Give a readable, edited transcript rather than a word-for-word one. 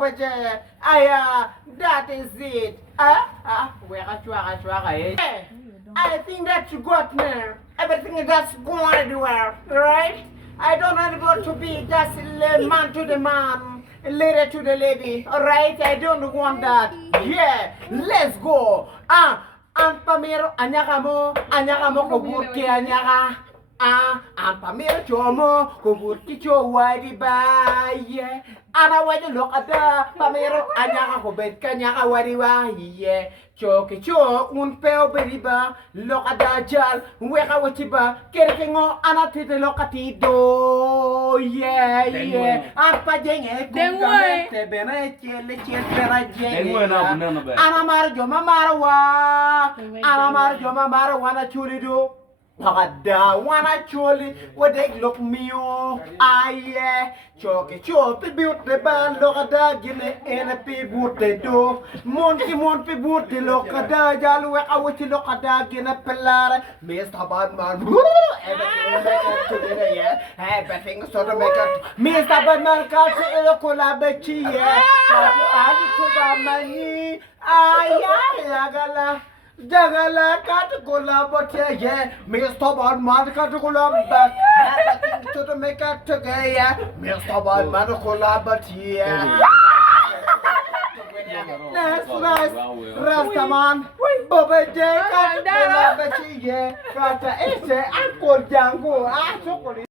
Boby that is it. I think that's good now. Everything is just going everywhere, right? I don't want to be just man to the man, lady to the lady, alright? I don't want that. Yeah, let's go. Ang pamero, anyaka mo kuburki anyaka. Ang pamero chomo, kuburki cho wadi ba, yeah. Ana wadi look at the pamero, anyaka kubet kanyaka wadi ba, yeah. Choke cho un peo beriba lokada jal weka watiba kerkengo anatite lokati do yeah apa jenge kungamente bene chele chele jenge ana marjo mamara na chuli do Pagada wana choli wadeg look mio aye choke chope built the band lokada gine ene pi butte do monki mon pi butte lokada jalu awati lokada gine pelare Mr. Badman everything make it together yeah everything sort of make it Mr. Badman kasi elokola bechi yeah adi to mani aye lagala Jagala Katakola, but yeah, Mr. Badman Katakola, but to make it together, Mr. Badman Kola, but yeah. That's right, Rastaman, Boby Katakola, but yeah, Kata Ese, Uncle Jango, Acholi.